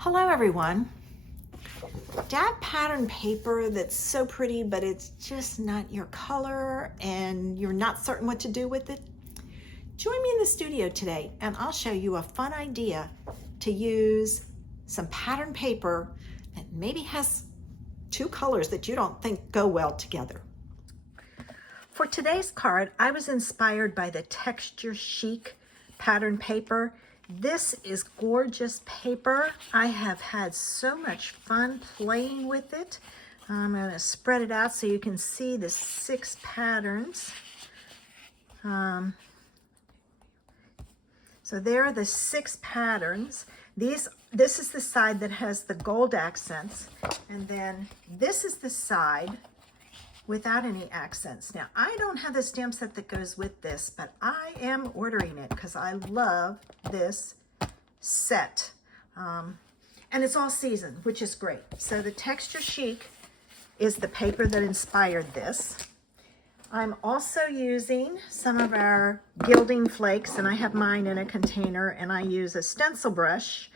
Hello everyone. Dab pattern paper that's so pretty, but it's just not your color and you're not certain what to do with it? Join me in the studio today and I'll show you a fun idea to use some pattern paper that maybe has two colors that you don't think go well together. For today's card, I was inspired by the Texture Chic pattern paper. This is gorgeous paper. I have had so much fun playing with it. I'm going to spread it out so you can see the 6 patterns. So there are the 6 patterns. This is the side that has the gold accents, and then this is the side without any accents. Now, I don't have the stamp set that goes with this, but I am ordering it because I love this set. And it's all season, which is great. So the Texture Chic is the paper that inspired this. I'm also using some of our gilding flakes, and I have mine in a container, and I use a stencil brush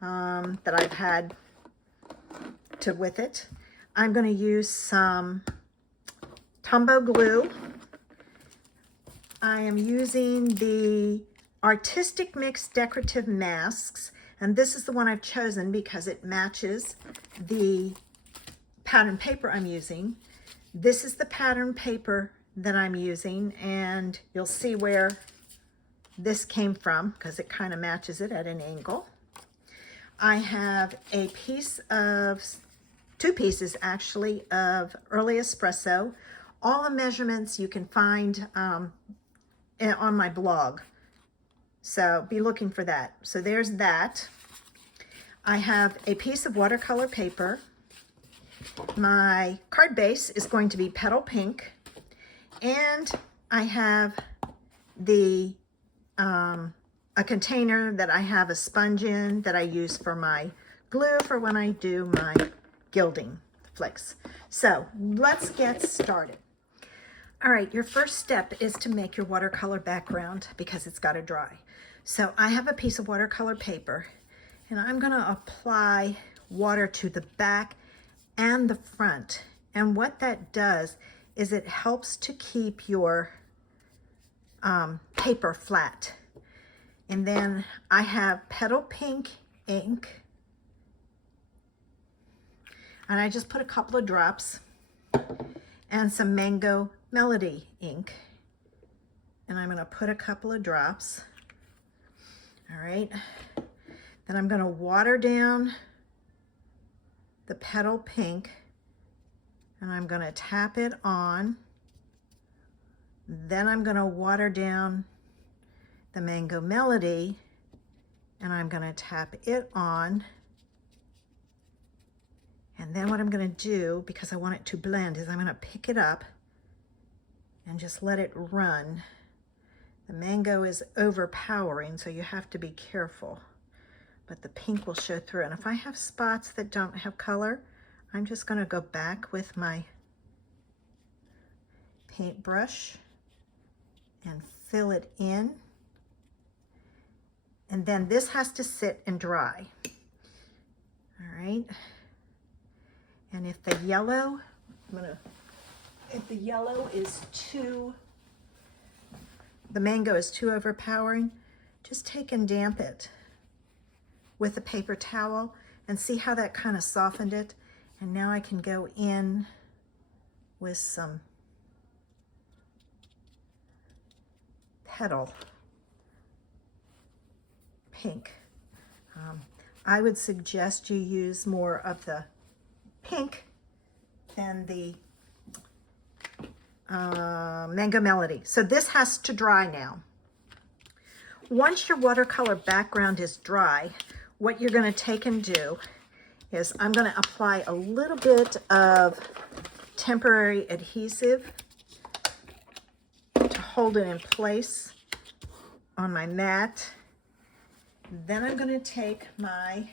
that I've had with it. I'm going to use some Tombow glue. I am using the Artistic Mix Decorative Masks, and this is the one I've chosen because it matches the pattern paper I'm using. This is the pattern paper that I'm using, and you'll see where this came from because it kind of matches it at an angle. I have a piece of, 2 pieces actually, of early espresso. All the measurements you can find on my blog. So be looking for that. So there's that. I have a piece of watercolor paper. My card base is going to be petal pink. And I have the a container that I have a sponge in that I use for my glue for when I do my gilding flicks. So let's get started. All right, your first step is to make your watercolor background because it's got to dry. So I have a piece of watercolor paper, and I'm going to apply water to the back and the front. And what that does is it helps to keep your paper flat. And then I have petal pink ink, and I just put a couple of drops, and some Mango Melody ink, and I'm going to put a couple of drops. All right, then I'm going to water down the petal pink, and I'm going to tap it on. Then I'm going to water down the Mango Melody, and I'm going to tap it on. And then what I'm going to do, because I want it to blend, is I'm going to pick it up and just let it run. The mango is overpowering, so you have to be careful. But the pink will show through. And if I have spots that don't have color, I'm just going to go back with my paintbrush and fill it in. And then this has to sit and dry. All right. And if the yellow, if the yellow is too, the mango is too overpowering, just take and damp it with a paper towel and see how that kind of softened it. And now I can go in with some petal pink. I would suggest you use more of the pink than the Mango Melody. So this has to dry now. Once your watercolor background is dry, what you're going to take and do is I'm going to apply a little bit of temporary adhesive to hold it in place on my mat. Then I'm going to take my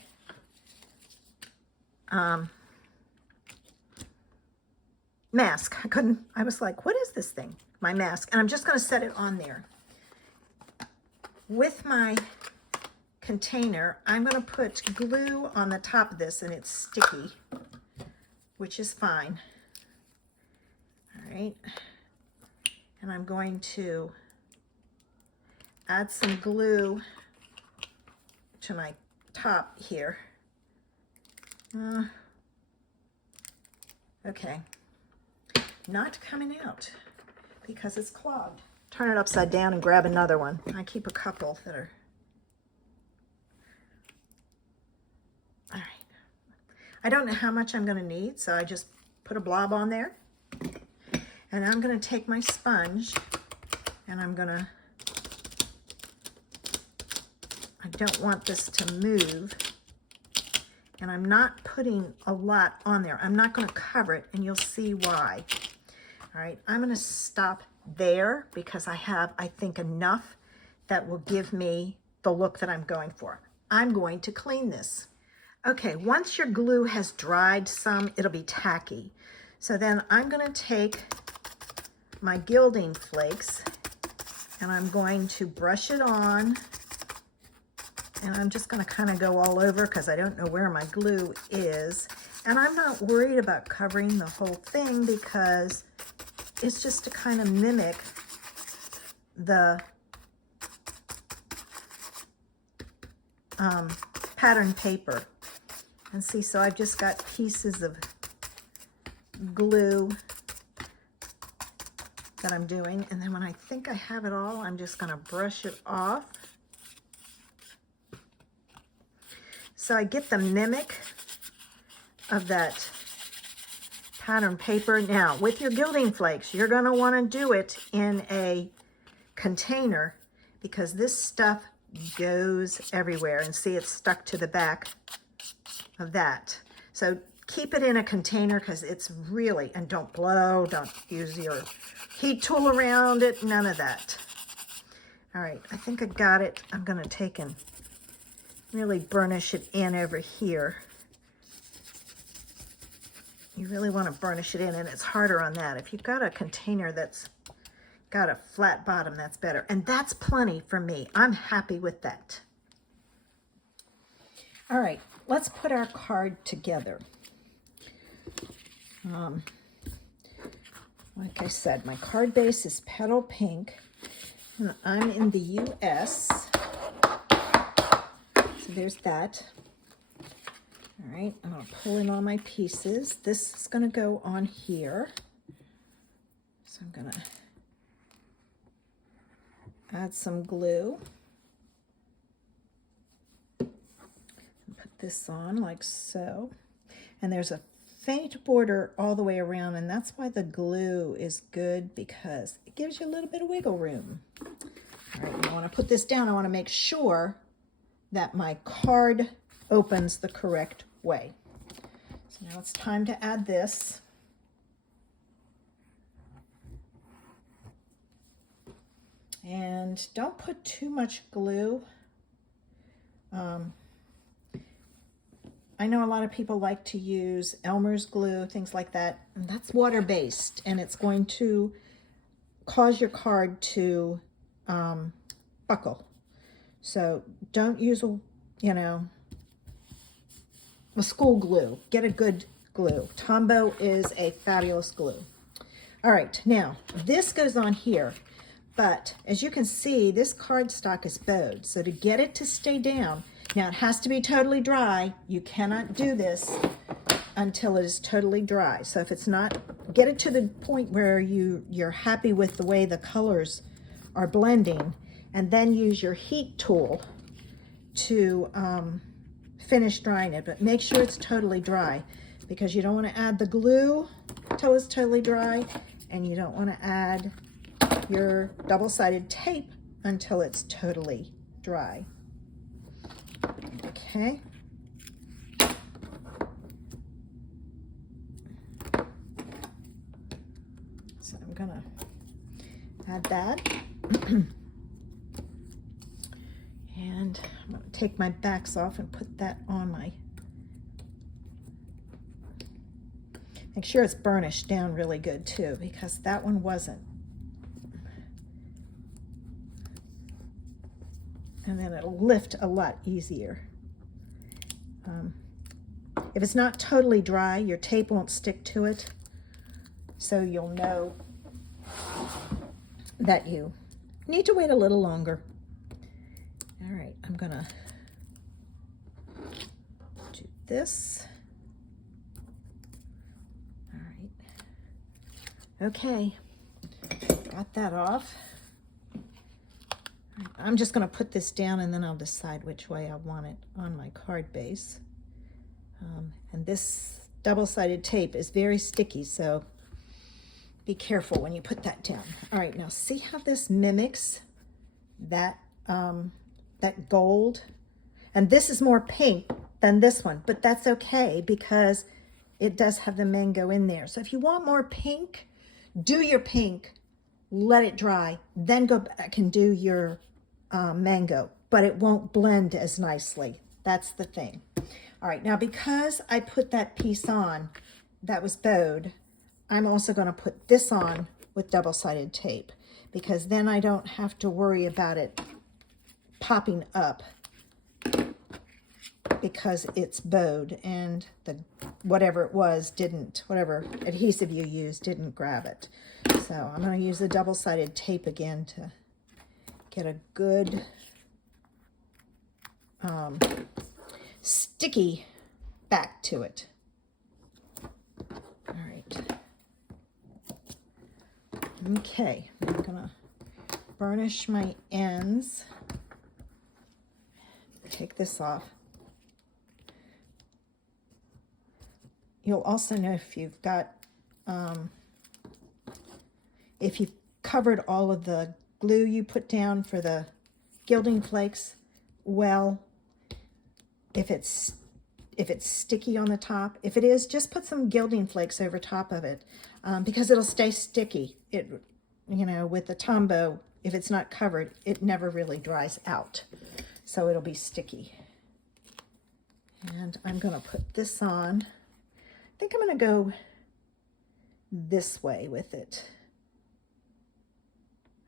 mask. I was like, what is this thing? My mask. And I'm just going to set it on there with my container, I'm going to put glue on the top of this, and it's sticky, which is fine. All right. And I'm going to add some glue to my top here. Okay. Not coming out because it's clogged. Turn it upside down and grab another one. I keep a couple that are... All right. I don't know how much I'm going to need, so I just put a blob on there. And I'm going to take my sponge and I'm going to... I don't want this to move. And I'm not putting a lot on there. I'm not going to cover it, and you'll see why. All right, I'm going to stop there because I have, I think, enough that will give me the look that I'm going for. I'm going to clean this. Okay, once your glue has dried some, it'll be tacky. So then I'm going to take my gilding flakes and I'm going to brush it on. And I'm just going to kind of go all over because I don't know where my glue is. And I'm not worried about covering the whole thing because it's just to kind of mimic the pattern paper. And see, so I've just got pieces of glue that I'm doing. And then when I think I have it all, I'm just going to brush it off. So I get the mimic of that pattern paper. Now, with your gilding flakes, you're going to want to do it in a container because this stuff goes everywhere. And see, it's stuck to the back of that. So keep it in a container because it's really, and don't blow, don't use your heat tool around it, none of that. All right, I think I got it. I'm going to take and really burnish it in over here. You really want to burnish it in, and it's harder on that. If you've got a container that's got a flat bottom, that's better. And that's plenty for me. I'm happy with that. All right, let's put our card together. Like I said, my card base is petal pink, and I'm in the US. So there's that. All right, I'm going to pull in all my pieces. This is going to go on here. So I'm going to add some glue. And put this on like so. And there's a faint border all the way around, and that's why the glue is good because it gives you a little bit of wiggle room. All right, I want to put this down. I want to make sure that my card opens the correct way. So now it's time to add this. And don't put too much glue. I know a lot of people like to use Elmer's glue, things like that. And that's water-based, and it's going to cause your card to buckle. So don't use a school glue. Get a good glue. Tombow is a fabulous glue. All right, now this goes on here, but as you can see, this cardstock is bowed. So to get it to stay down, now it has to be totally dry. You cannot do this until it is totally dry. So if it's not, get it to the point where you're happy with the way the colors are blending, and then use your heat tool to finish drying it. But make sure it's totally dry because you don't want to add the glue till it's totally dry, and you don't want to add your double-sided tape until it's totally dry. Okay. So I'm gonna add that. And I'm gonna take my backs off and put that on my, make sure it's burnished down really good too, because that one wasn't. and then it'll lift a lot easier. If it's not totally dry, your tape won't stick to it, so you'll know that you need to wait a little longer. All right, I'm gonna do this. All right, okay, got that off. I'm just going to put this down and then I'll decide which way I want it on my card base. And this double-sided tape is very sticky, so be careful when you put that down. All right, now see how this mimics that, that gold? And this is more pink than this one, but that's okay because it does have the mango in there. So if you want more pink, do your pink, let it dry, then go back and do your mango, but it won't blend as nicely. That's the thing. All right, now because I put that piece on that was bowed, I'm also going to put this on with double-sided tape, because then I don't have to worry about it popping up because it's bowed and the whatever it was didn't, whatever adhesive you used didn't grab it. So I'm going to use the double-sided tape again to get a good sticky back to it. All right. Okay, I'm gonna burnish my ends. Take this off. You'll also know if you've got, if you've covered all of the glue you put down for the gilding flakes well, if it's sticky on the top. If it is, just put some gilding flakes over top of it, because it'll stay sticky. It, you know, with the Tombow, if it's not covered, it never really dries out, so it'll be sticky. And I'm going to put this on. I think I'm going to go this way with it.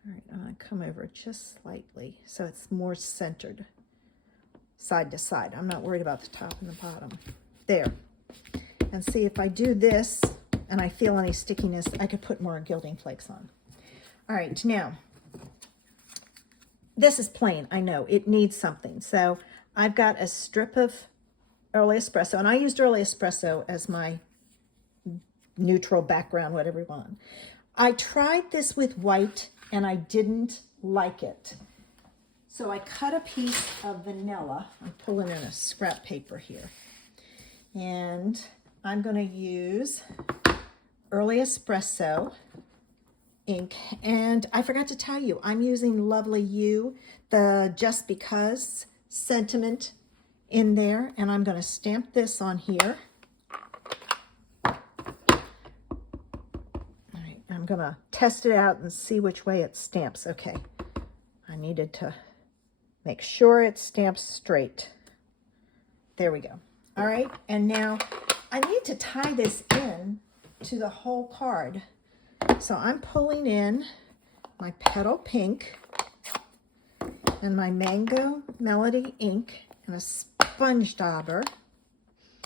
All right, I'm going to come over just slightly so it's more centered side to side. I'm not worried about the top and the bottom. There. And see, if I do this and I feel any stickiness, I could put more gilding flakes on. All right, now, this is plain. I know it needs something. So I've got a strip of Early Espresso, and I used Early Espresso as my neutral background, whatever you want. I tried this with white and I didn't like it. So I cut a piece of vanilla. I'm pulling in a scrap paper here. And I'm going to use Early Espresso ink. And I forgot to tell you, I'm using Lovely You, the Just Because sentiment in there. And I'm going to stamp this on here. All right, I'm going to test it out and see which way it stamps. Okay, I needed to make sure it stamps straight. There we go. All right, and now I need to tie this in to the whole card. So I'm pulling in my Petal Pink and my Mango Melody ink and a sponge dauber.